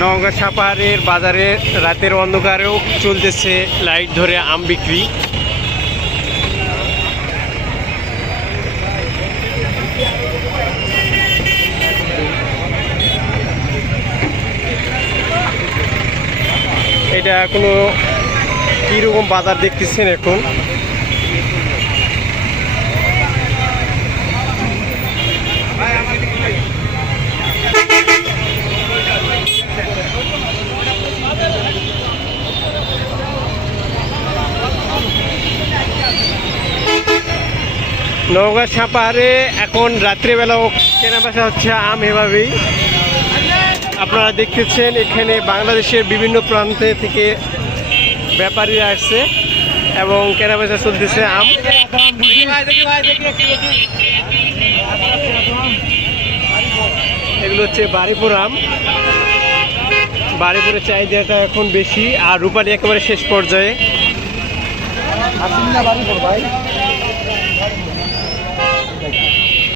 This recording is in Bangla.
নওগাঁ সাপাহারের বাজারে রাতের অন্ধকারেও চলতেছে লাইট ধরে আম বিক্রি। এটা কোনো কীরকম বাজার দেখতেছেন এখন। নওগাঁ সাপাহারে এখন রাত্রিবেলাও কেনাবেচা হচ্ছে আম এভাবেই। আপনারা দেখতেছেন এখানে বাংলাদেশের বিভিন্ন প্রান্তে থেকে ব্যাপারীরা আসছে এবং কেনাবেচা চলতেছে আম। এগুলো হচ্ছে বাড়িপুর আম। বাড়িপুরের চাহিদাটা এখন বেশি, আর রূপালী একেবারে শেষ পর্যায়ে। ভাই